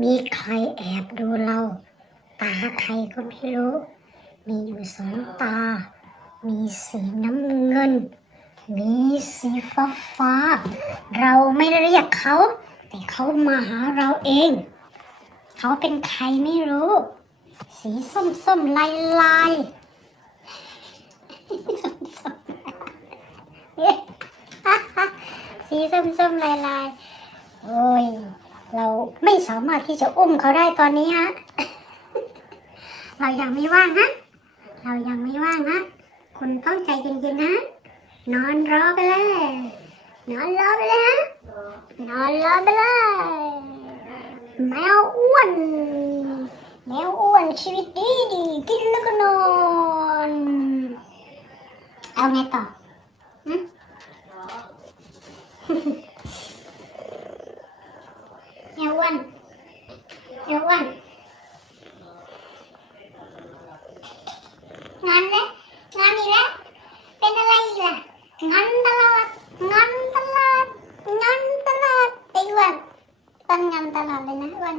มีใครแอบดูเราตาใครก็ไม่รู้มีอยู่2 ตามีสีน้ำเงินมีสีฟ้าเราไม่เรียกเขาแต่เขามาหาเราเองเขาเป็นใครไม่รู้สีส้มลายสีส้มลายโอ้ยเราไม่สามารถที่จะอุ้มเขาได้ตอนนี้ฮะเรายังไม่ว่างนะคุณต้องใจเย็นๆนะนอนรอไปเลยนอนรอไปเลยแมวอ้วนชีวิตดีกินแล้วก็นอนเอาไงต่อแมวอ้วนงอนอีกแล้วเป็นอะไรอีกล่ะงอนตลอดไอ้อ้วนต้องงอนตลอดเลยนะอ้วน